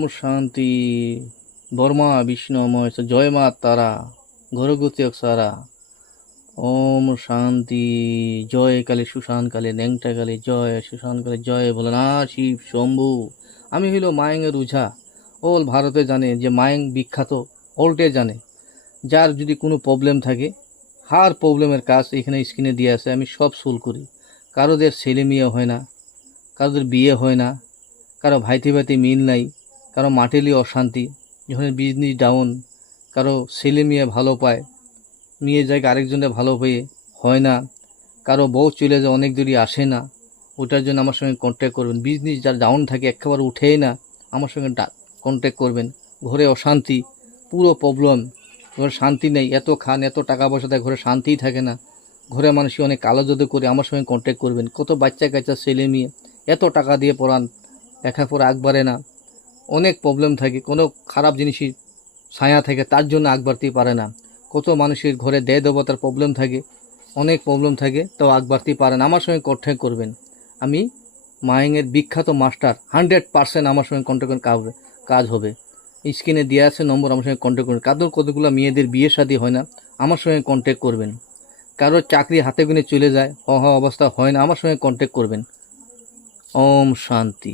ওম শান্তি। বর্মা বিষ্ণুময় জয় মা তারা ঘরগতি সারা। ওম শান্তি। জয় কালী সুশান কালী ন্যাংটা কালী জয় সুশান কালী জয় ভোলানাথ শিব শম্ভু। আমি হইল মায়ের উঝা। অল ভারতে জানে যে মায়েং বিখ্যাত, অলটে জানে। যার যদি কোনো প্রবলেম থাকে, হার প্রবলেমের কাজ এখানে স্ক্রিনে দিয়ে আছে, আমি সব সলভ করি। কারোদের ছেলে মেয়ে হয় না, কারোদের বিয়ে হয় না, কারো ভাইতে ভাইতে মিল নাই, কারো মাটেলি অশান্তি, যখন বিজনেস ডাউন, কারো ছেলে মেয়ে ভালো পায়, মেয়ে জায়গায় আরেকজনের ভালো পেয়ে হয় না, কারো বউ চলে যায় অনেক দূরই আসে না, ওটার জন্য আমার সঙ্গে কন্ট্যাক্ট করবেন। বিজনেস যার ডাউন থাকে একেবারে উঠেই না, আমার সঙ্গে কন্ট্যাক্ট করবেন। ঘরে অশান্তি, পুরো প্রবলেম, ঘরে শান্তি নেই, এত খান এত টাকা পয়সা দেয়, ঘরে শান্তিই থাকে না, ঘরে মানুষ অনেক কালো জাদু করে, আমার সঙ্গে কন্ট্যাক্ট করবেন। কত বাচ্চা কাচ্চা ছেলে মেয়ে এত টাকা দিয়ে পড়ান, লেখাপড়া আগ বাড়ে না, অনেক প্রবলেম থাকে, কোনো খারাপ জিনিসই ছায়া থাকে, তার জন্য আগ বাড়তেই পারে না। কত মানুষের ঘরে দেয় দেবতার প্রবলেম থাকে, অনেক প্রবলেম থাকে, তাও আগ বাড়তেই পারে না। আমার সঙ্গে কন্ট্যাক্ট করবেন। আমি মায়ের বিখ্যাত মাস্টার, 100% আমার সঙ্গে কন্ট্যাক্ট কাজ হবে। স্ক্রিনে দেওয়া আছে নম্বর, আমার সঙ্গে কন্ট্যাক্ট করবেন। কতগুলো মেয়েদের বিয়ে শাদী হয় না, আমার সঙ্গে কন্ট্যাক্ট করবেন। কারোর চাকরি হাতে গুনে চলে যায়, অবস্থা হয় না, আমার সঙ্গে কন্ট্যাক্ট করবেন। ওম শান্তি।